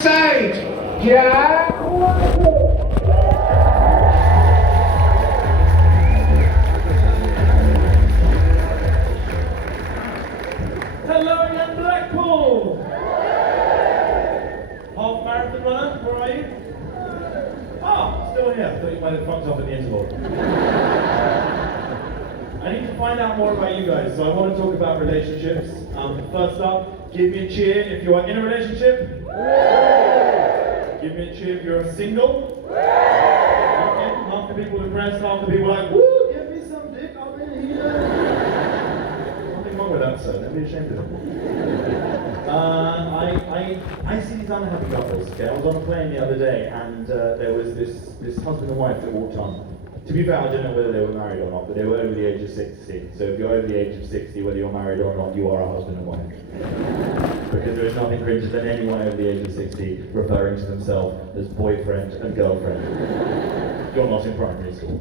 Side, Jack. Hello, young Blackpool! Half marathon runner, where are you? Ah, still here. I thought you might have fucked up at the interval. I need to find out more about you guys, so I want to talk about relationships. First up, give me a cheer if you are in a relationship. Give me a cheer if you're single. Okay, half the people impressed, half the people like, woo, give me some dick up in here. Nothing wrong with that, sir. Don't be ashamed of it. I see these unhappy couples. Okay, I was on a plane the other day, and there was this husband and wife that walked on. To be fair, I don't know whether they were married or not, but they were over the age of 60. So if you're over the age of 60, whether you're married or not, you are a husband and wife. Because there is nothing cringer than anyone over the age of 60 referring to themselves as boyfriend and girlfriend. You're not in primary school.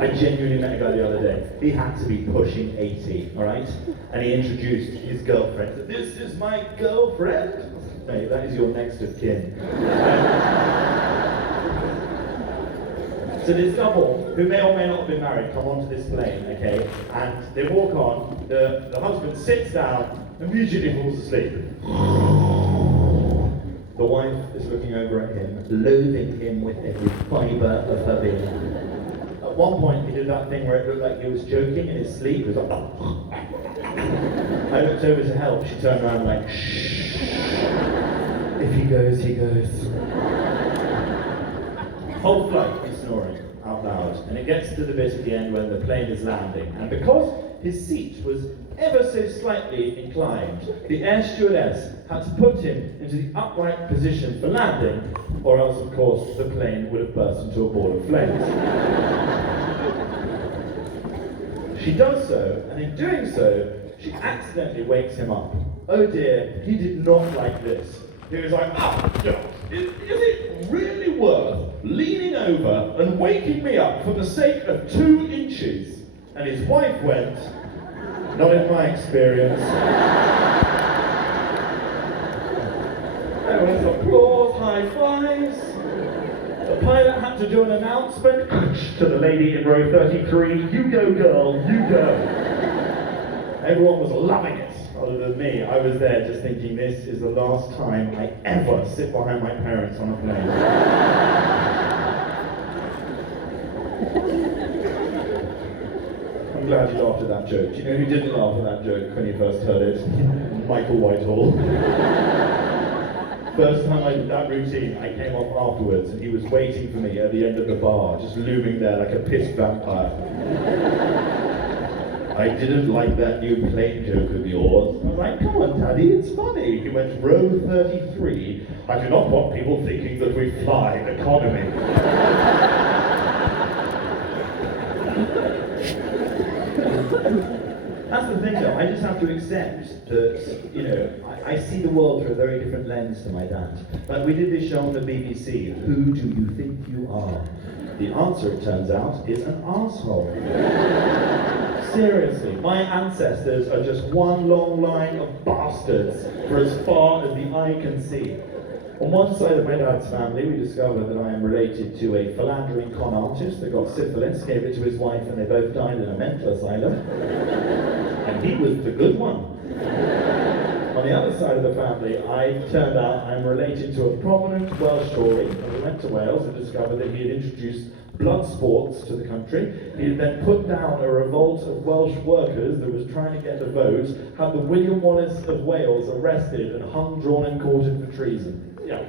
I genuinely met a guy the other day. He had to be pushing 80, alright? And he introduced his girlfriend. This is my girlfriend. Mate, that is your next of kin. So this couple, who may or may not have been married, come onto this plane, okay? And they walk on, the husband sits down, immediately falls asleep. The wife is looking over at him, loathing him with every fibre of her being. At one point, he did that thing where it looked like he was joking in his sleep. He was like, I looked over to help. She turned around like, shh. If he goes, he goes. Whole flight, he's snoring out loud. And it gets to the bit at the end when the plane is landing. And because his seat was ever so slightly inclined, the air stewardess had to put him into the upright position for landing, or else, of course, the plane would have burst into a ball of flames. She does so, and in doing so, she accidentally wakes him up. Oh dear, he did not like this. He was like, is it really worth leaning over and waking me up for the sake of 2 inches? And his wife went, not in my experience. There was applause, high fives. The pilot had to do an announcement to the lady in row 33, you go girl, you go. Everyone was loving it, other than me. I was there just thinking, this is the last time I ever sit behind my parents on a plane. I'm glad you laughed at that joke. Do you know who didn't laugh at that joke when you first heard it? Michael Whitehall. First time I did that routine, I came off afterwards and he was waiting for me at the end of the bar, just looming there like a pissed vampire. I didn't like that new plane joke of yours. I was like, come on, Daddy, it's funny. He went, row 33. I do not want people thinking that we fly economy. That's the thing though, I just have to accept that, I see the world through a very different lens to my dad. Like we did this show on the BBC, Who Do You Think You Are? The answer, it turns out, is an arsehole. Seriously, my ancestors are just one long line of bastards for as far as the eye can see. On one side of my dad's family, we discovered that I am related to a philandering con artist that got syphilis, gave it to his wife, and they both died in a mental asylum. And he was the good one. On the other side of the family, turned out I'm related to a prominent Welsh Tory, and we went to Wales and discovered that he had introduced blood sports to the country. He had then put down a revolt of Welsh workers that was trying to get a vote, had the William Wallace of Wales arrested and hung, drawn and quartered for treason. Yeah.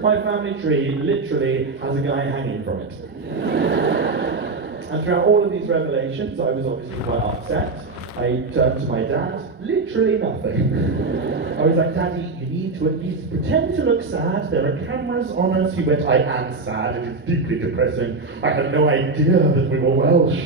My family tree literally has a guy hanging from it. And throughout all of these revelations, I was obviously quite upset. I turned to my dad, literally nothing. I was like, Daddy, you need to at least pretend to look sad. There are cameras on us. He went, I am sad. It is deeply depressing. I had no idea that we were Welsh.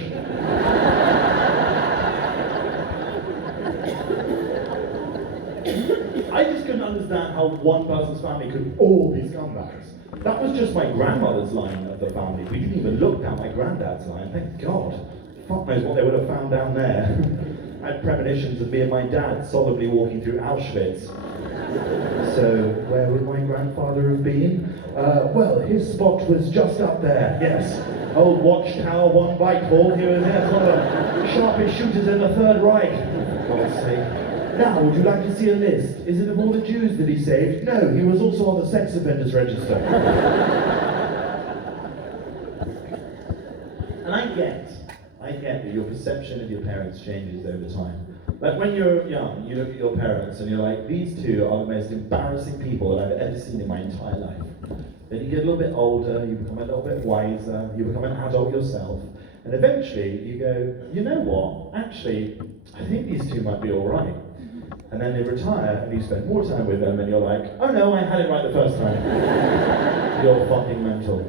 I just couldn't understand how one person's family could all be scumbags. That was just my grandmother's line of the family. We didn't even look down my granddad's line, thank God. Fuck knows what they would have found down there. I had premonitions of me and my dad solemnly walking through Auschwitz. So, where would my grandfather have been? Well, his spot was just up there, yes. Old Watchtower 1 Whitehall, he was there, one of the sharpest shooters in the Third Reich, for God's sake. Now, would you like to see a list? Is it of all the Jews that he saved? No, he was also on the sex offenders register. And I get that your perception of your parents changes over time. Like when you're young, you look at your parents and you're like, these two are the most embarrassing people that I've ever seen in my entire life. Then you get a little bit older, you become a little bit wiser, you become an adult yourself, and eventually you go, you know what, actually, I think these two might be alright. And then they retire and you spend more time with them and you're like, oh no, I had it right the first time. You're fucking mental.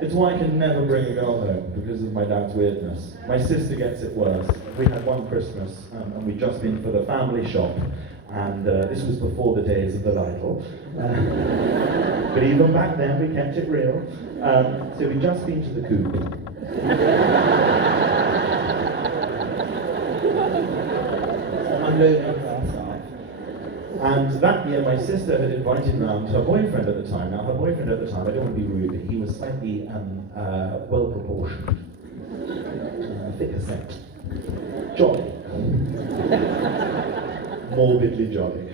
It's why I can never bring a girl home, because of my dad's weirdness. My sister gets it worse. We had one Christmas, and we'd just been for the family shop, and this was before the days of the Lidl. But even back then, we kept it real. So we'd just been to the Coop. I'm learning. And that year, my sister had invited round her boyfriend at the time. Now, her boyfriend at the time, I don't want to be rude, but he was slightly well-proportioned, thicker set, jolly, morbidly jolly.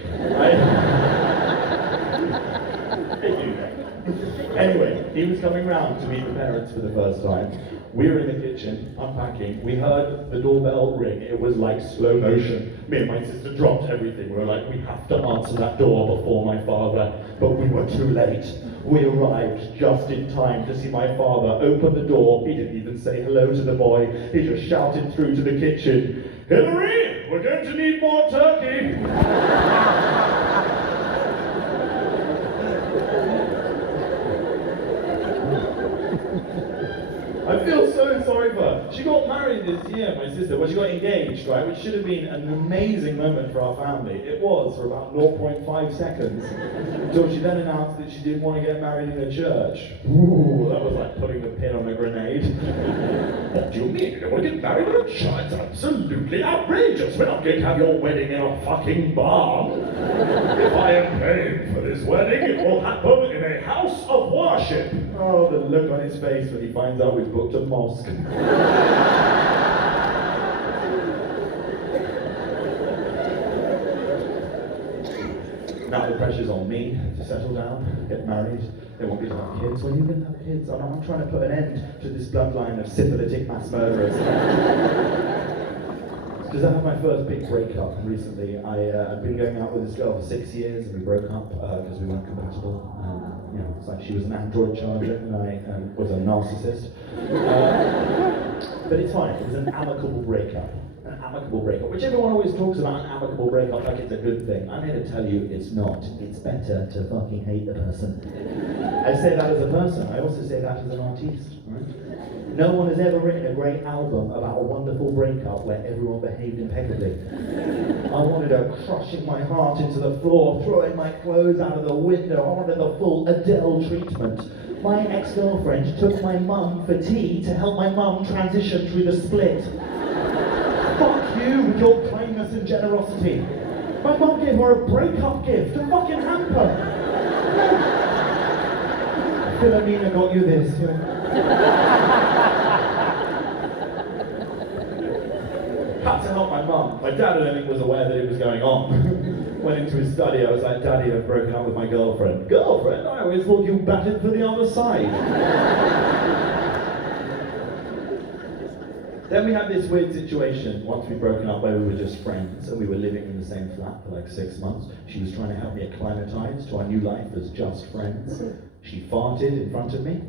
Anyway, he was coming round to meet the parents for the first time. We were in the kitchen, unpacking. We heard the doorbell ring. It was like slow motion. Me and my sister dropped everything. We were like, we have to answer that door before my father. But we were too late. We arrived just in time to see my father open the door. He didn't even say hello to the boy. He just shouted through to the kitchen, Hillary, we're going to need more turkey. I feel so sorry for her. She got married this year, my sister. Well, she got engaged, right? Which should have been an amazing moment for our family. It was for about 0.5 seconds. Until she then announced that she didn't want to get married in a church. Ooh, that was like putting the pin on a grenade. What do you mean? You don't want to get married in a church? It's absolutely outrageous. We're not going to have your wedding in a fucking barn. If I am paying for this wedding, it will happen in a house of worship. Oh, the look on his face when he finds out we've booked a mosque. Now the pressure's on me to settle down, get married. They want me to have kids. Well, you can have kids. I'm trying to put an end to this bloodline of syphilitic mass murderers. Because I had my first big breakup recently. I'd been going out with this girl for 6 years, and we broke up because we weren't compatible. You know, it's like she was an Android charger, and I was a narcissist. But it's fine. It was an amicable breakup. An amicable breakup, which everyone always talks about an amicable breakup like it's a good thing. I'm here to tell you it's not. It's better to fucking hate the person. I say that as a person. I also say that as an artiste. Right? No one has ever written a great album about a wonderful breakup where everyone behaved impeccably. I wanted her crushing my heart into the floor, throwing my clothes out of the window. I wanted the full Adele treatment. My ex-girlfriend took my mum for tea to help my mum transition through the split. Fuck you with your kindness and generosity. My mum gave her a breakup gift, a fucking hamper. Philomena got you this. Had to help my mum. My dad, I don't think, was aware that it was going on. Went into his study, I was like, Daddy, I've broken up with my girlfriend. Girlfriend? I always thought you batted for the other side. Then we had this weird situation, once we'd broken up, where we were just friends, and we were living in the same flat for like 6 months. She was trying to help me acclimatise to our new life as just friends. She farted in front of me.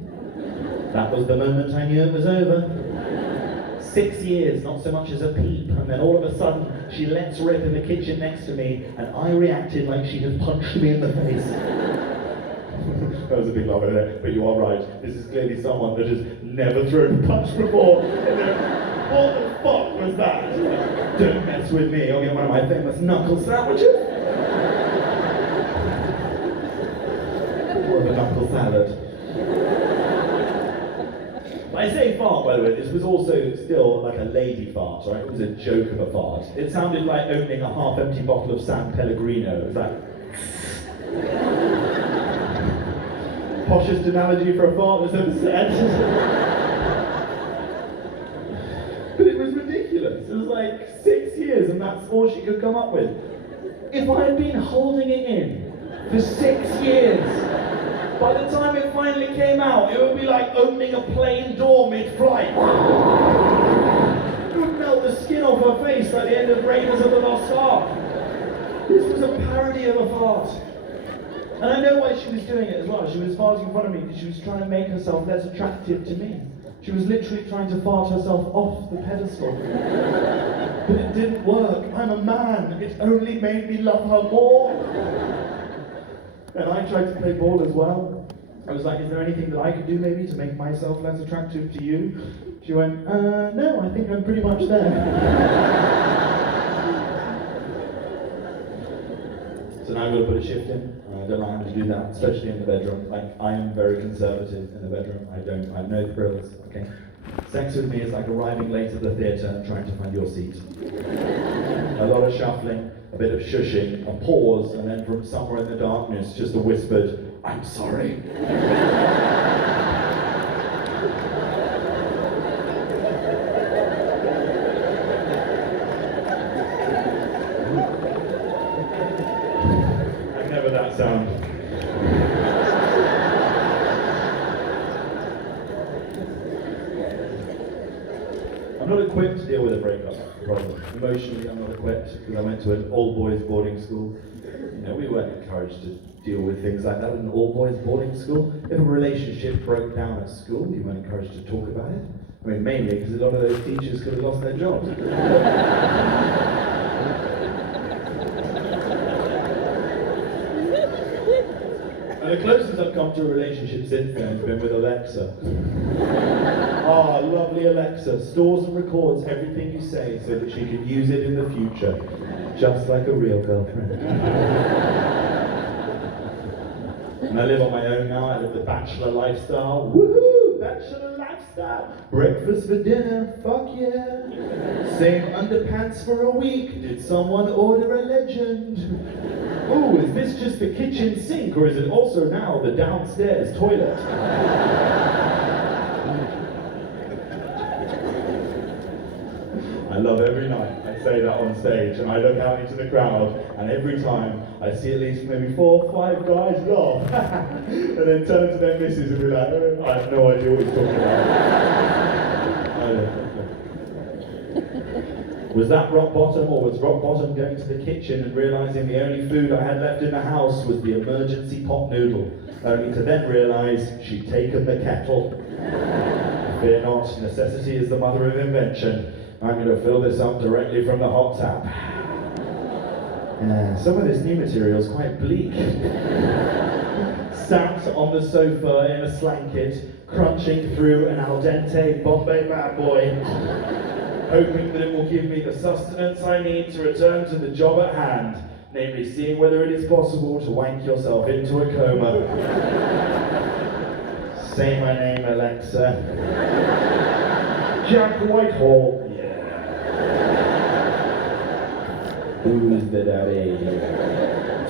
That was the moment I knew it was over. 6 years, not so much as a peep, and then all of a sudden, she lets rip in the kitchen next to me, and I reacted like she had punched me in the face. That was a big laugh over there, but you are right. This is clearly someone that has never thrown a punch before. What the fuck was that? Don't mess with me, I'll get one of my famous knuckle sandwiches. Or the knuckle salad. I say fart, by the way, this was also still like a lady fart, right? It was a joke of a fart. It sounded like opening a half-empty bottle of San Pellegrino. It was like... poshest analogy for a fart that's ever said. But it was ridiculous. It was like 6 years and that's all she could come up with. If I had been holding it in for 6 years, by the time it finally came out, it would be like opening a plane door mid-flight. It would melt the skin off her face like the end of Raiders of the Lost Ark. This was a parody of a fart. And I know why she was doing it as well. She was farting in front of me because she was trying to make herself less attractive to me. She was literally trying to fart herself off the pedestal. But it didn't work. I'm a man. It only made me love her more. And I tried to play ball as well. I was like, is there anything that I could do maybe to make myself less attractive to you? She went, no, I think I'm pretty much there. So now I'm going to put a shift in. I don't know how to do that, especially in the bedroom. Like, I am very conservative in the bedroom. I have no frills, okay? Sex with me is like arriving late at the theatre and trying to find your seat. A lot of shuffling, a bit of shushing, a pause, and then from somewhere in the darkness, just a whispered, I'm sorry. I'm never that sound. I'm not equipped to deal with a breakup problem. Emotionally, I'm not equipped because I went to an all-boys boarding school. You know, we weren't encouraged to deal with things like that in an all-boys boarding school. If a relationship broke down at school, you weren't encouraged to talk about it. I mean, mainly because a lot of those teachers could have lost their jobs. And the closest I've come to a relationship since then has been with Alexa. Ah, lovely Alexa, stores and records everything you say so that she can use it in the future, just like a real girlfriend. And I live on my own now. I live the bachelor lifestyle. Woohoo! Bachelor lifestyle. Breakfast for dinner. Fuck yeah. Same underpants for a week. Did someone order a legend? Oh, is this just the kitchen sink or is it also now the downstairs toilet? I love every night. I say that on stage and I look out into the crowd and every time I see at least maybe 4 or 5 guys laugh and then turn to their missus and be like, oh, I have no idea what he's talking about. Was that rock bottom or was rock bottom going to the kitchen and realising the only food I had left in the house was the emergency pot noodle, only to then realise she'd taken the kettle. Fear not, necessity is the mother of invention. I'm going to fill this up directly from the hot tap. Some of this new material is quite bleak. Sat on the sofa in a slanket, crunching through an al dente Bombay bad boy, hoping that it will give me the sustenance I need to return to the job at hand, namely seeing whether it is possible to wank yourself into a coma. Say my name, Alexa. Jack Whitehall. Who's the daddy?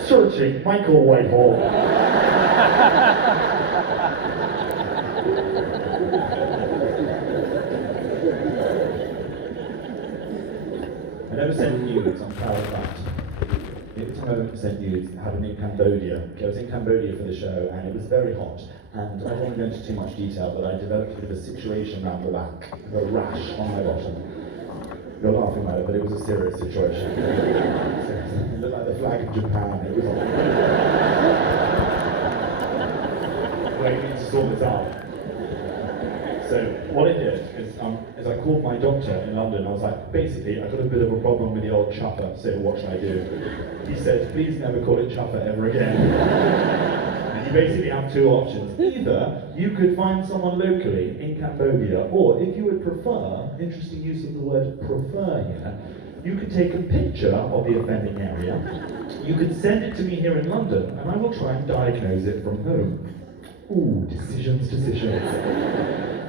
Searching Michael Whitehall. I never sent nudes, I'm proud of that. The only time I ever sent nudes happened in Cambodia. I was in Cambodia for the show and it was very hot. And I don't want to go into too much detail, but I developed a bit of a situation around the back. I got a rash on my bottom. You're laughing at it, but it was a serious situation. It looked like the flag of Japan. It was wait, we need to sort this out. So what I did is I called my doctor in London. I was like, basically, I got a bit of a problem with the old chuffer, so what should I do? He said, please never call it chuffer ever again. You basically have 2 options. Either you could find someone locally in Cambodia, or if you would prefer, interesting use of the word prefer here, you could take a picture of the offending area, you could send it to me here in London, and I will try and diagnose it from home. Ooh, decisions.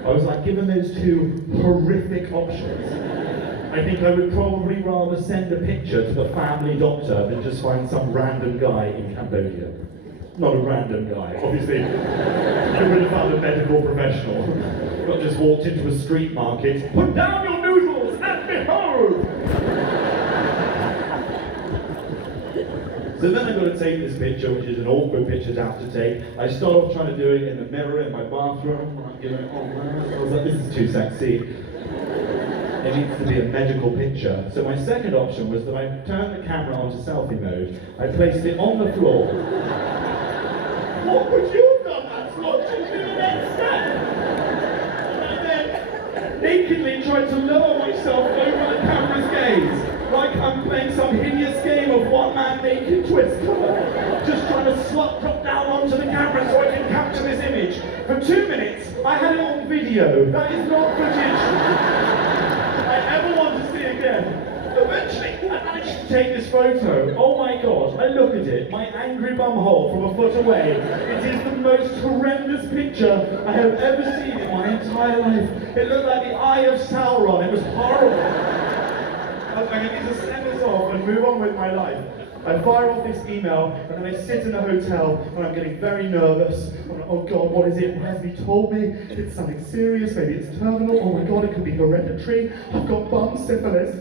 I was like, given those two horrific options, I think I would probably rather send a picture to the family doctor than just find some random guy in Cambodia. Not a random guy, obviously. I would have found a medical professional, not just walked into a street market. Put down your noodles and behold! So then I've got to take this picture, which is an awkward picture to have to take. I start off trying to do it in the mirror in my bathroom. I'm giving, oh man, I was like, this is too sexy. It needs to be a medical picture. So my second option was that I turned the camera onto selfie mode. I placed it on the floor. What would you have done? That's logically the next step. And I then nakedly tried to lower myself over the camera's gaze. Like I'm playing some hideous game of one-man naked twist cover. Just trying to drop down onto the camera so I can capture this image. For 2 minutes, I had it on video. That is not footage I ever want to see again. Eventually, I managed to take this photo. Oh my god, I look at it, my angry bumhole from a foot away. It is the most horrendous picture I have ever seen in my entire life. It looked like the Eye of Sauron. It was horrible. I need to send this off and move on with my life. I fire off this email and then I sit in a hotel and I'm getting very nervous. I'm like, oh god, what is it? What has he told me? It's something serious, maybe it's terminal. Oh my god, it could be hereditary. I've got bum syphilis.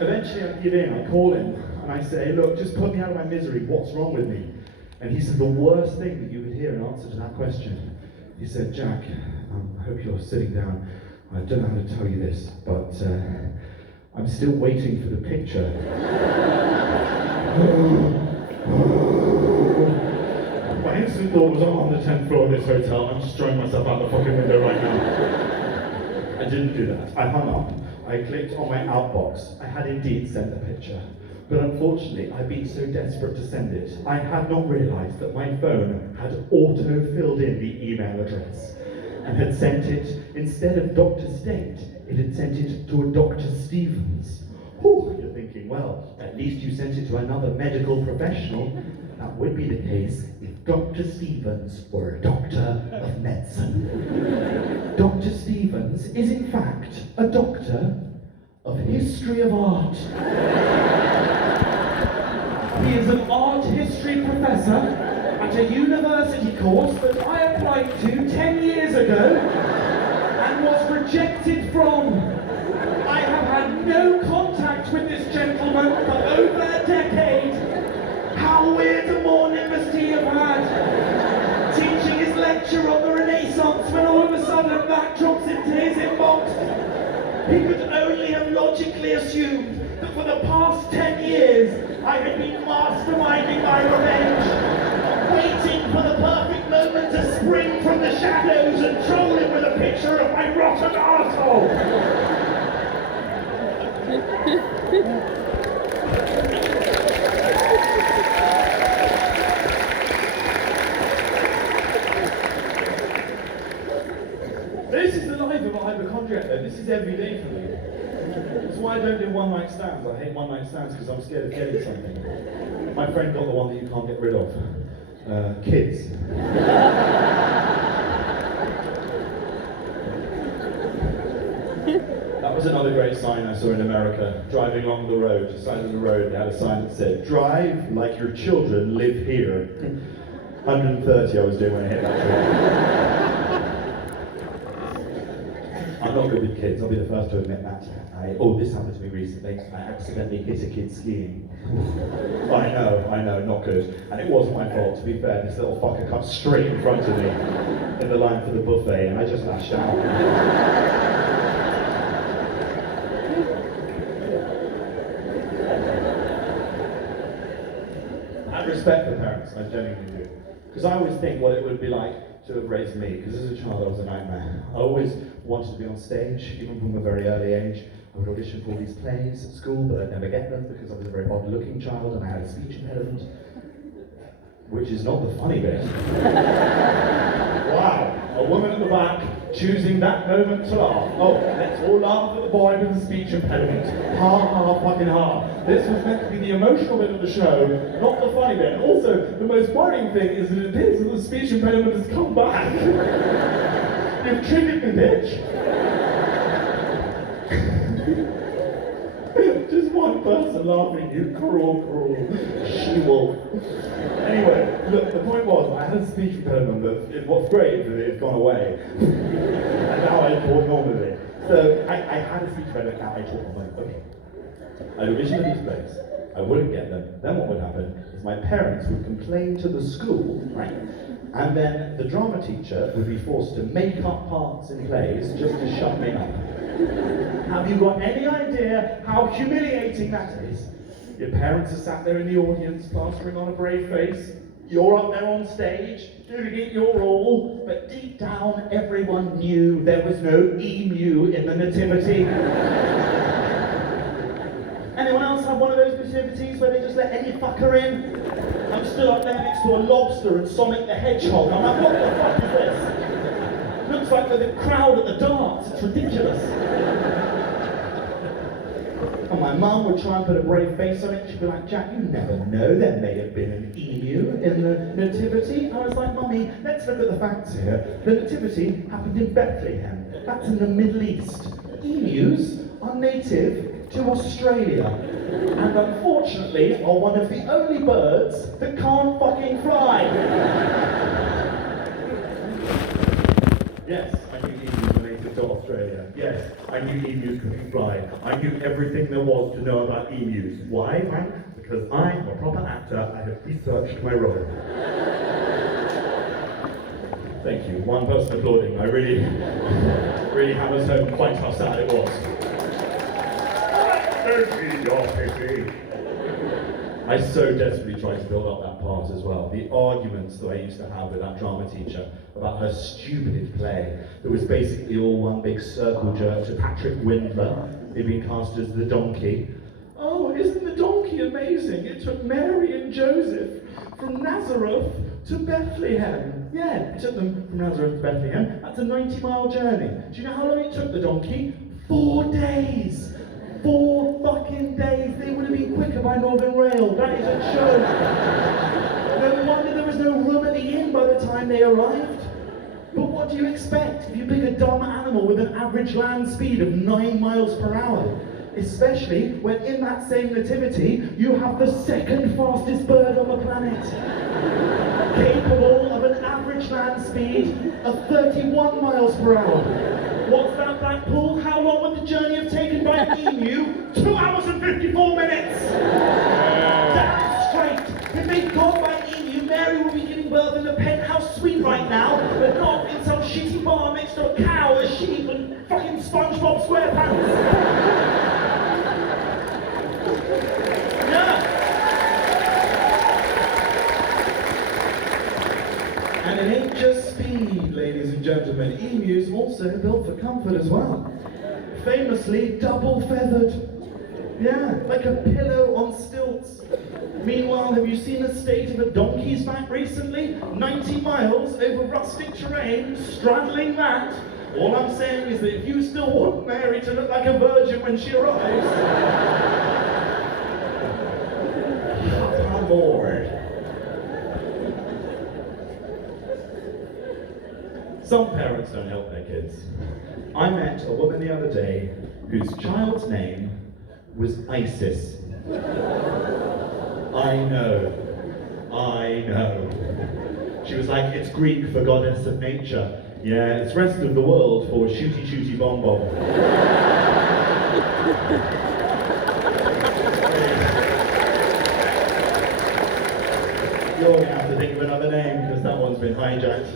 Eventually I give in, I call him and I say, look, just put me out of my misery. What's wrong with me? And he said the worst thing that you would hear in answer to that question. He said, Jack, I hope you're sitting down. I don't know how to tell you this, but I'm still waiting for the picture. My instant thought was, I'm on the 10th floor of this hotel, I'm just throwing myself out the fucking window right now. I didn't do that. I hung up, I clicked on my outbox. I had indeed sent a picture. But unfortunately, I'd been so desperate to send it, I had not realised that my phone had auto-filled in the email address. And had sent it, instead of Dr. State, it had sent it to a Dr. Stevens. Whew, you're thinking, well, at least you sent it to another medical professional. That would be the case if Dr. Stevens were a doctor of medicine. Dr. Stevens is in fact a doctor of history of art. He is an art history professor at a university course that I applied to 10 years ago and was rejected from. I have had no contact with this gentleman for over a decade. How weird a morning must he have had, teaching his lecture on the Renaissance when all of a sudden that drops into his inbox. He could only have logically assumed that for the past 10 years I had been masterminding my revenge, waiting for the perfect moment to spring from the shadows and troll him with a picture of my rotten arsehole. This is the life of a hypochondriac though. This is every day for me. That's why I don't do one-night stands. I hate one-night stands because I'm scared of getting something. My friend got the one that you can't get rid of. Kids. That was another great sign I saw in America. Driving along the road, the side of the road, they had a sign that said, "Drive like your children live here." 130 I was doing when I hit that tree. I'm not good with kids, I'll be the first to admit that. This happened to me recently. I accidentally hit a kid skiing. I know, not good. And it wasn't my fault, to be fair. This little fucker cut straight in front of me in the line for the buffet, and I just lashed out. I have respect for parents, I genuinely do. Because I always think what it would be like to have raised me, because as a child I was a nightmare. I always wanted to be on stage, even from a very early age. I would audition for all these plays at school, but I'd never get them because I was a very odd-looking child and I had a speech impediment. Which is not the funny bit. Wow, a woman at the back choosing that moment to laugh. Oh, let's all laugh at the boy with the speech impediment. Ha ha fucking ha. This was meant to be the emotional bit of the show, not the funny bit. Also, the most worrying thing is that it appears that the speech impediment has come back. You've triggered me, bitch. Just one person laughing, you cruel she-wolf. Anyway, look, the point was, I had a speech impediment that what's great is that it's gone away. And now I talk normally. So I had a speech impediment, now I talk normally. Okay. I had a vision of these plays. I wouldn't get them. Then what would happen is my parents would complain to the school, right? And then the drama teacher would be forced to make up parts in plays just to shut me up. Have you got any idea how humiliating that is? Your parents are sat there in the audience, plastering on a brave face. You're up there on stage, doing it your all, but deep down, everyone knew there was no emu in the nativity. Anyone else have one of those nativities where they just let any fucker in? I'm stood up there next to a lobster and Sonic the Hedgehog. I'm like, what the fuck is this? Looks like the crowd at the dance. It's ridiculous. And my mum would try and put a brave face on it. She'd be like, Jack, you never know. There may have been an emu in the nativity. I was like, Mummy, let's look at the facts here. The nativity happened in Bethlehem. That's in the Middle East. Emus are native to Australia. And unfortunately are one of the only birds that can't fucking fly. Yes, I knew emus were native to Australia. Yes, I knew emus couldn't fly. I knew everything there was to know about emus. Why, Frank? Because I'm a proper actor. I have researched my role. Thank you. One person applauding. I really hammers home quite how sad it was. I so desperately tried to build up that part as well. The arguments that I used to have with that drama teacher about her stupid play that was basically all one big circle jerk to Patrick Windler. He'd been cast as the donkey. Oh, isn't the donkey amazing? It took Mary and Joseph from Nazareth to Bethlehem. Yeah, it took them from Nazareth to Bethlehem. That's a 90-mile journey. Do you know how long it took the donkey? 4 days. 4 fucking days. They would have been quicker by Northern Rail. That is a joke. No wonder there was no room at the inn by the time they arrived. But what do you expect if you pick a dumb animal with an average land speed of 9 miles per hour? Especially when in that same nativity, you have the second fastest bird on the planet. Capable of an average land speed of 31 miles per hour. What's that, Blackpool? How long would the journey have taken by an emu? 2 hours and 54 minutes! Damn straight! If they'd gone by an emu, Mary would be giving birth in a penthouse suite right now, but not in some shitty bar next to a cow, a sheep, and fucking SpongeBob SquarePants. And it ain't just speed, ladies and gentlemen. Emus also built for comfort as well. Famously double-feathered. Yeah, like a pillow on stilts. Meanwhile, have you seen the state of a donkey's back recently? 90 miles over rustic terrain, straddling that. All I'm saying is that if you still want Mary to look like a virgin when she arrives, come aboard. Some parents don't help their kids. I met a woman the other day whose child's name was Isis. I know. She was like, it's Greek for goddess of nature. Yeah, it's rest of the world for shooty shooty bomb bomb. You're going to have to think of another name because that one's been hijacked.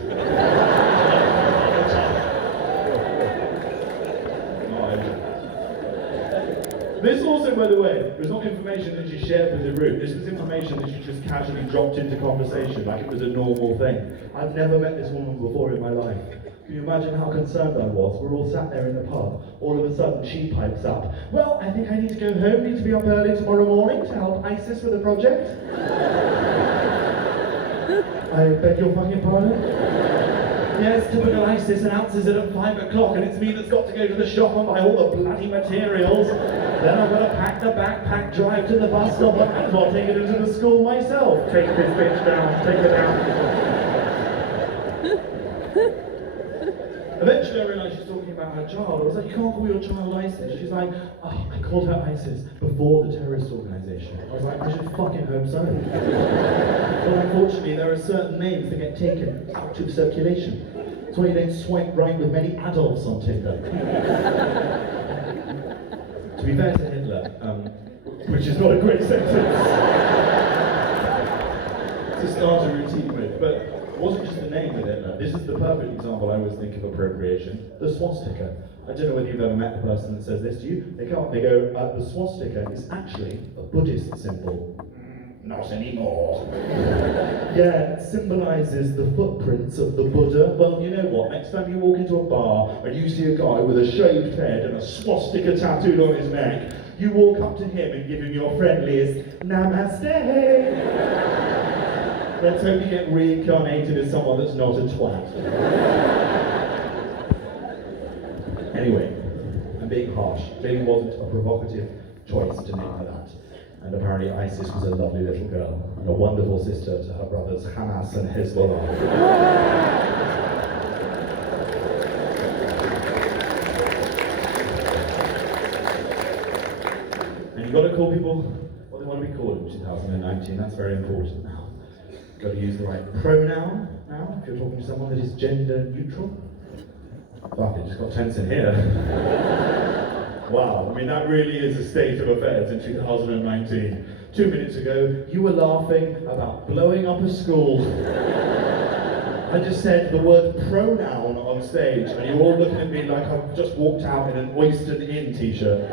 This also, by the way, was not information that you shared with the group. This was information that you just casually dropped into conversation like it was a normal thing. I've never met this woman before in my life. Can you imagine how concerned I was? We're all sat there in the pub. All of a sudden, she pipes up. Well, I think I need to go home. Need to be up early tomorrow morning to help Isis with a project. I beg your fucking pardon? Yes, typical ISIS announces it at 5 o'clock, and it's me that's got to go to the shop and buy all the bloody materials. Then I've got to pack the backpack, drive to the bus stop, and I've got to take it into the school myself. Take this bitch down, take her down. Eventually I realised she's talking about her child. I was like, you can't call your child ISIS. She's like, oh, I called her ISIS before the terrorist organisation. I was like, I should fucking hope so. But unfortunately, there are certain names that get taken out of circulation. That's why you don't swipe right with many adults on Tinder. To be fair to Hitler, which is not a great sentence to start a routine with, but it wasn't just the name of Hitler. This is the perfect example I always think of appropriation. The swastika. I don't know whether you've ever met the person that says this to you. They come up and they go, the swastika is actually a Buddhist symbol. Not anymore. Yeah, it symbolises the footprints of the Buddha. Well, you know what? Next time you walk into a bar and you see a guy with a shaved head and a swastika tattooed on his neck, you walk up to him and give him your friendliest Namaste. Let's hope you get reincarnated as someone that's not a twat. Anyway, I'm being harsh. Clearly wasn't a provocative choice to name her that. And apparently ISIS was a lovely little girl and a wonderful sister to her brothers Hamas and Hezbollah. And you've got to call people what they want to be called in 2019. That's very important now. Got to use the right pronoun now if you're talking to someone that is gender neutral. Fuck, it just got tense in here. Wow, I mean that really is a state of affairs in 2019. 2 minutes ago, you were laughing about blowing up a school. I just said the word pronoun on stage, and you were all looking at me like I've just walked out in an Oyster Inn t-shirt.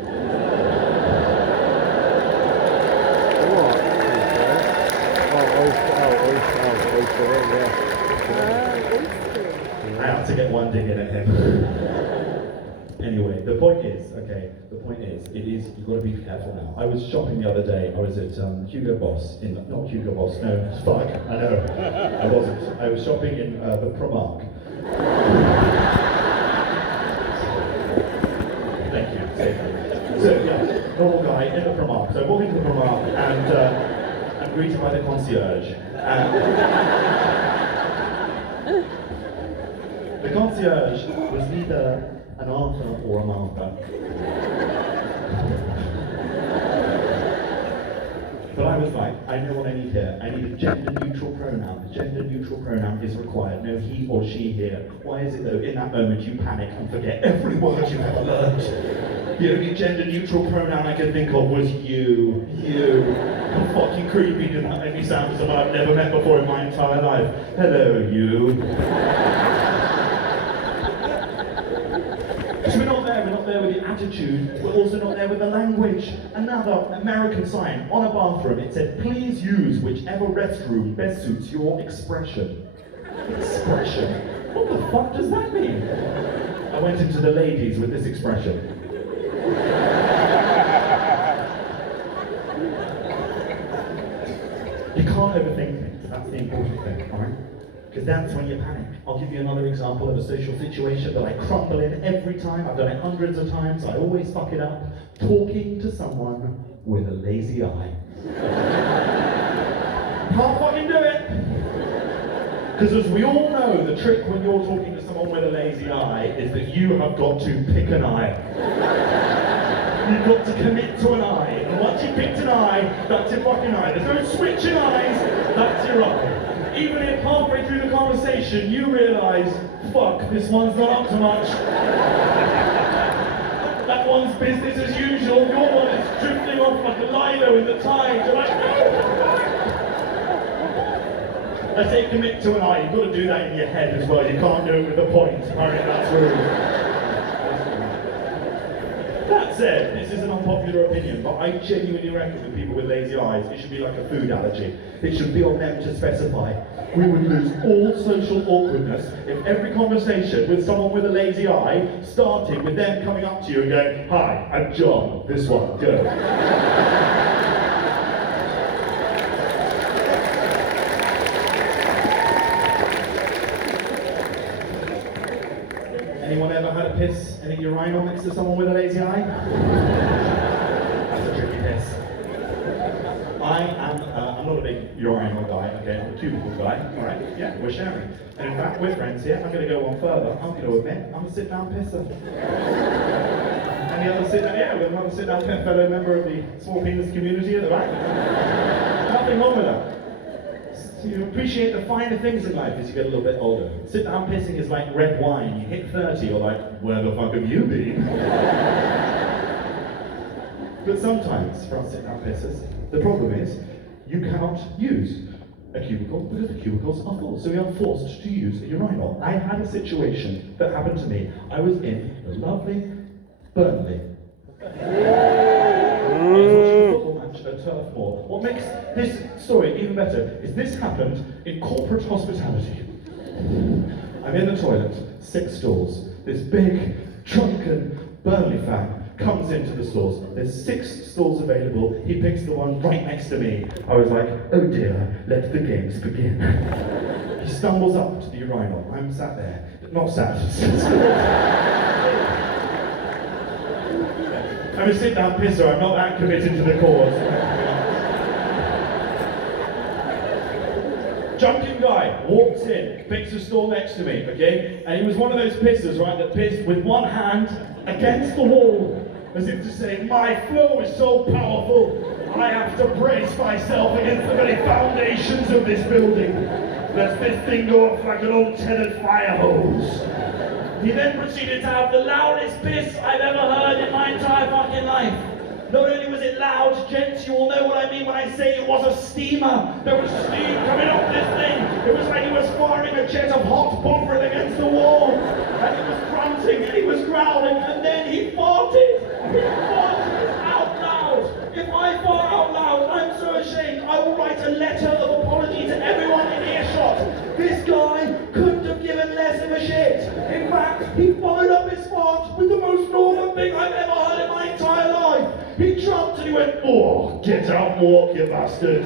I have to get one dig in at him. Anyway, the point is, you've got to be careful now. I was shopping the other day. I was at Hugo Boss, not Hugo Boss, no, fuck, I know, I wasn't. I was shopping in the Primark. Thank you, safely. So yeah, normal guy in the Primark. So I walk into the Primark and I'm greeted by the concierge. The concierge was neither an Arthur or a Martha. But I was like, I know what I need here. I need a gender-neutral pronoun. A gender-neutral pronoun is required. No he or she here. Why is it though, in that moment you panic and forget every word you've ever learned? The only gender-neutral pronoun I could think of was you. You. How fucking creepy did that make me sound to someone I've never met before in my entire life? Hello, you. So we're not there with the attitude, we're also not there with the language. Another American sign on a bathroom, it said, please use whichever restroom best suits your expression. Expression? What the fuck does that mean? I went into the ladies with this expression. You can't overthink things, that's the important thing, alright? Because that's when you panic. I'll give you another example of a social situation that I crumble in every time. I've done it hundreds of times. I always fuck it up. Talking to someone with a lazy eye. Can't fucking do it. Because as we all know, the trick when you're talking to someone with a lazy eye is that you have got to pick an eye. You've got to commit to an eye. And once you've picked an eye, that's your fucking eye. There's no switching eyes, that's your eye. Even if halfway through the conversation you realise, fuck, this one's not up to much. That one's business as usual, your one is drifting off like a lilo in the tide. You're like, no! I say commit to an eye, you've got to do that in your head as well, you can't do it with a point. Alright, that's rude. That said, this is an unpopular opinion, but I genuinely reckon with people with lazy eyes, it should be like a food allergy. It should be on them to specify. We would lose all social awkwardness if every conversation with someone with a lazy eye started with them coming up to you and going, hi, I'm John, this one, go. piss in a urinal next to someone with a lazy eye? That's a tricky piss. I'm not a big urinal guy, okay? I'm a cubicle guy, alright? Yeah, we're sharing. And in fact, we're friends here. I'm going to go one further. I'm going to admit, I'm a sit-down pisser. Any other sit-down? Yeah, we've got another sit-down fellow member of the small penis community at the back. Nothing wrong with that. So you appreciate the finer things in life as you get a little bit older. Sit-down pissing is like red wine. You hit 30, you're like, where the fuck have you been? But sometimes, for us sit-down pissers, the problem is, you cannot use a cubicle because the cubicles are full. So we are forced to use a urinal. I had a situation that happened to me. I was in the lovely Burnley. I was watching a football match at Turf Moor. What makes this story even better is this happened in corporate hospitality. I'm in the toilet, 6 stalls. This big, drunken Burnley fan comes into the stalls. There's 6 stalls available. He picks the one right next to me. I was like, oh dear, let the games begin. He stumbles up to the urinal. I'm sat there. Not sat. I'm a sit-down pisser. I'm not that committed to the cause. Drunken guy walks in, picks a stall next to me, okay? And he was one of those pissers, right, that pissed with one hand against the wall, as if to say, my flow is so powerful, I have to brace myself against the very foundations of this building. Lest this thing go off like an untethered fire hose. He then proceeded to have the loudest piss I've ever heard in my entire fucking life. Not only was it loud, gents, you all know what I mean when I say it was a steamer. There was steam coming off this thing. It was like he was firing a jet of hot buffering against the wall. And he was grunting and he was growling and then he farted. He farted out loud. If I fart out loud, I'm so ashamed. I will write a letter of apology to everyone in earshot. This guy couldn't have given less of a shit. In fact, he followed up his fart with the most normal thing I've ever heard in my entire life. He jumped and he went, oh, get out and walk, you bastard.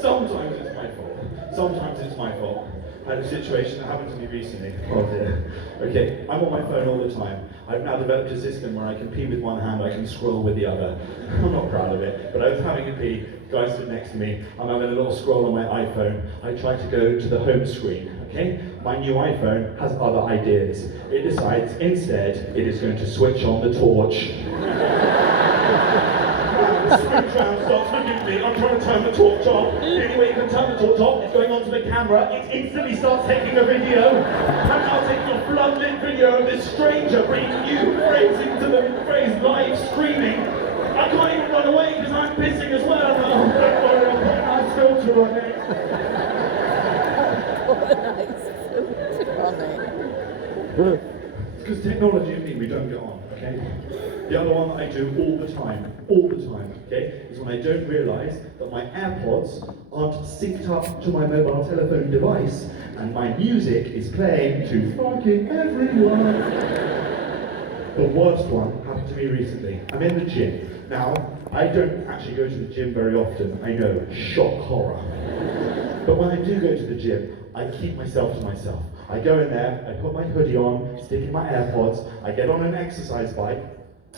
Sometimes it's my fault. Sometimes it's my fault. I had a situation that happened to me recently. Oh dear. Okay, I'm on my phone all the time. I've now developed a system where I can pee with one hand, I can scroll with the other. I'm not proud of it, but I was having a pee, guy stood next to me, I'm having a little scroll on my iPhone. I try to go to the home screen, okay? My new iPhone has other ideas. It decides instead it is going to switch on the torch. Switch round, starts looking at me, I'm trying to turn the torch off. The only way you can turn the torch off is going onto the camera. It instantly starts taking a video. I'm now taking a floodlit video of this stranger bringing new phrase into the phrase live streaming. I can't even run away because I'm pissing as well. Oh, don't worry, I'll put a nice filter on it. It's because technology and me, we don't get on, okay? The other one that I do all the time, okay, is when I don't realise that my AirPods aren't synced up to my mobile telephone device and my music is playing to fucking everyone. The worst one happened to me recently. I'm in the gym. Now, I don't actually go to the gym very often, I know, shock horror. But when I do go to the gym, I keep myself to myself. I go in there, I put my hoodie on, stick in my AirPods, I get on an exercise bike,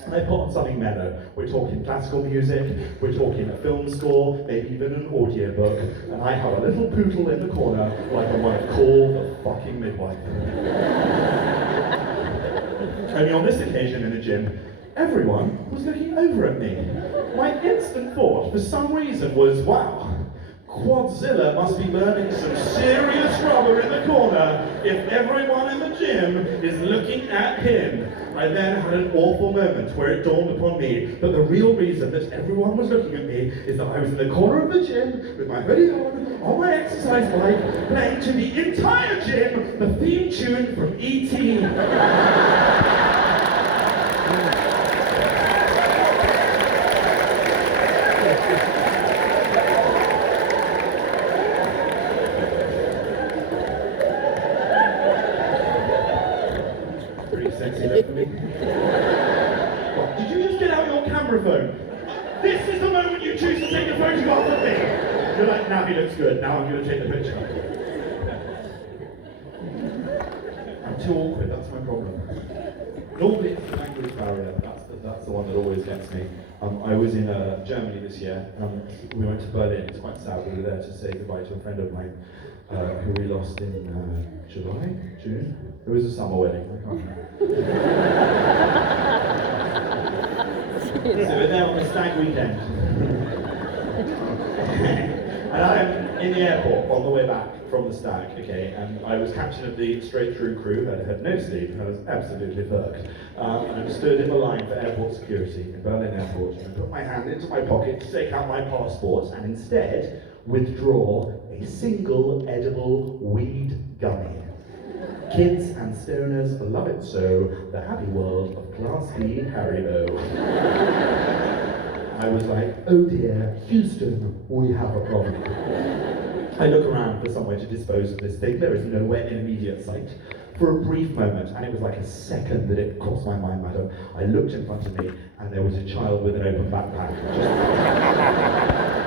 and I put on something mellow. We're talking classical music, we're talking a film score, maybe even an audiobook, and I have a little poodle in the corner like I want to call the fucking midwife. Only on this occasion in the gym, everyone was looking over at me. My instant thought, for some reason, was, wow, Quadzilla must be burning some serious rubber in the corner if everyone in the gym is looking at him. I then had an awful moment where it dawned upon me that the real reason that everyone was looking at me is that I was in the corner of the gym with my hoodie on my exercise bike, playing to the entire gym the theme tune from E.T. microphone. This is the moment you choose to take a photograph of me. You're like, now he looks good, now I'm going to take the picture. I'm too awkward, that's my problem. Normally it's the language barrier, that's the one that always gets me. I was in Germany this year, we went to Berlin. It's quite sad, we were there to say goodbye to a friend of mine who we lost in June? It was a summer wedding, I can't remember. So we're there on the stag weekend. And I'm in the airport on the way back from the stag, okay, and I was captain of the straight through crew that had no sleep, and I was absolutely fucked. And I stood in the line for airport security in Berlin Airport, and I put my hand into my pocket to take out my passport, and instead withdraw a single edible weed gummy. Kids and stoners love it so, the happy world of Class B Haribo. I was like, oh dear, Houston, we have a problem. I look around for somewhere to dispose of this thing. There is nowhere in immediate sight. For a brief moment, and it was like a second that it crossed my mind, madam, I looked in front of me, and there was a child with an open backpack.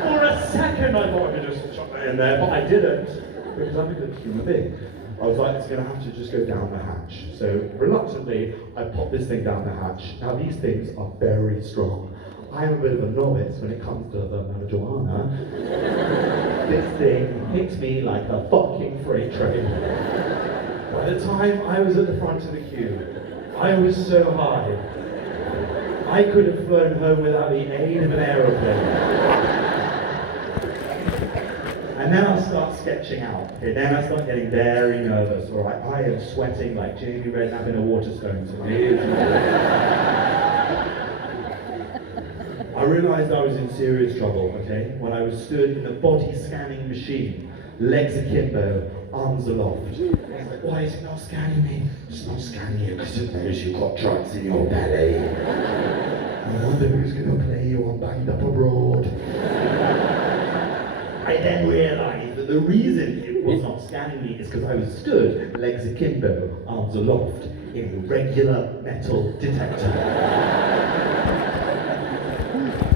For a second, I thought I could just chuck that in there, but I didn't, because I'm a good human being. I was like, it's going to have to just go down the hatch. So, reluctantly, I popped this thing down the hatch. Now, these things are very strong. I am a bit of a novice when it comes to the marijuana. This thing hit me like a fucking freight train. By the time I was at the front of the queue, I was so high, I could have flown home without the aid of an aeroplane. And then I start sketching out. Okay, then I start getting very nervous. All right, I am sweating like Jamie Redknapp in a Waterstones. I realised I was in serious trouble, okay, when I was stood in the body scanning machine, legs akimbo, arms aloft. I was like, why is it not scanning me? It's not scanning you because it knows you've got drugs in your belly. I wonder who's going to play you on Banged Up Abroad. I then realised that the reason it was not scanning me is because I was stood, legs akimbo, arms aloft, in a regular metal detector.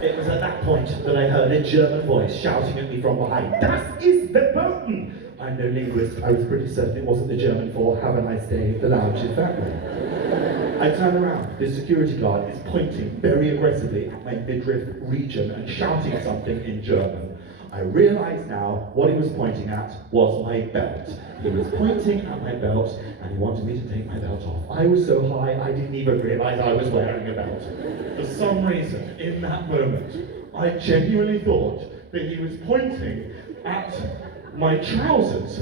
It was at that point that I heard a German voice shouting at me from behind, "Das ist verboten!" I'm no linguist, I was pretty certain it wasn't the German for "Have a nice day, the lounge is that way." I turn around, the security guard is pointing very aggressively at my midriff region and shouting something in German. I realise now what he was pointing at was my belt. He was pointing at my belt and he wanted me to take my belt off. I was so high I didn't even realise I was wearing a belt. For some reason, in that moment, I genuinely thought that he was pointing at my trousers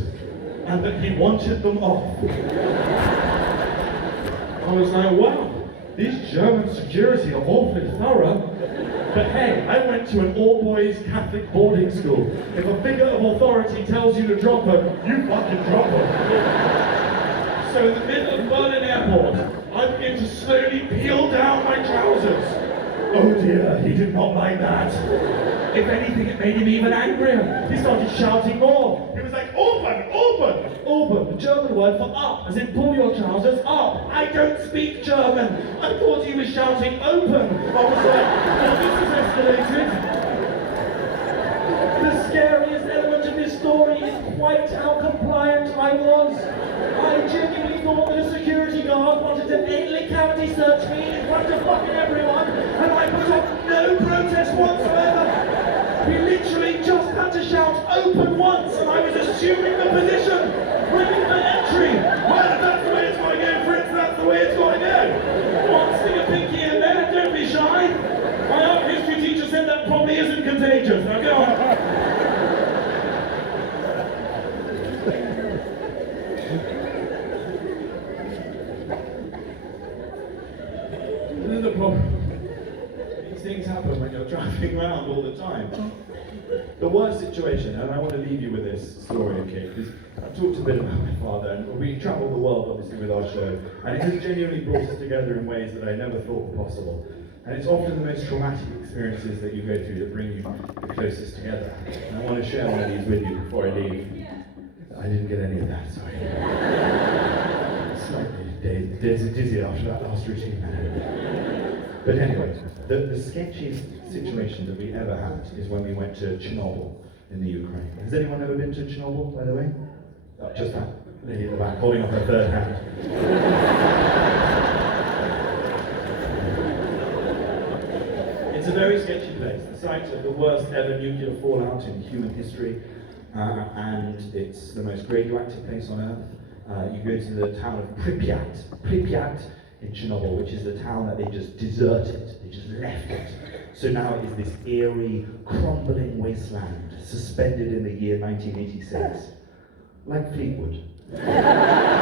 and that he wanted them off. I was like, wow, these German security are awfully thorough. But hey, I went to an all-boys Catholic boarding school. If a figure of authority tells you to drop them, you fucking drop them. So in the middle of Berlin Airport, I began to slowly peel down my trousers. Oh dear, he did not like that. If anything, it made him even angrier. He started shouting more. He was like, "Open, open!" Open, the German word for up, as in pull your trousers up. I don't speak German. I thought he was shouting open. I was like, well, this has escalated. The scariest element of this story is quite how compliant I was. I genuinely thought that a security guard wanted to anally cavity search me in front of fucking everyone, and I put up no protest whatsoever. He literally just had to shout open once, and I was assuming the position, ready for entry. Well, if that's the way it's going to go, Fritz, that's the way it's going to go. One, stick a pinky in there, don't be shy. My art history teacher said that probably isn't contagious. Now go on. This is the problem. These things happen when you're driving around all the time. The worst situation, and I want to leave you with this story, okay, because I've talked a bit about my father, and we travel the world, obviously, with our show, and it has genuinely brought us together in ways that I never thought were possible. And it's often the most traumatic experiences that you go through that bring you the closest together. And I want to share one of these with you before I leave. I didn't get any of that, sorry. Slightly dizzy after that last routine. But anyway, The sketchiest situation that we ever had is when we went to Chernobyl in the Ukraine. Has anyone ever been to Chernobyl, by the way? Oh, just that lady at the back, holding up her third hand. It's a very sketchy place, the site of the worst ever nuclear fallout in human history, and it's the most radioactive place on Earth. You go to the town of Pripyat in Chernobyl, which is the town that they just deserted, they just left it. So now it is this eerie, crumbling wasteland, suspended in the year 1986, like Fleetwood.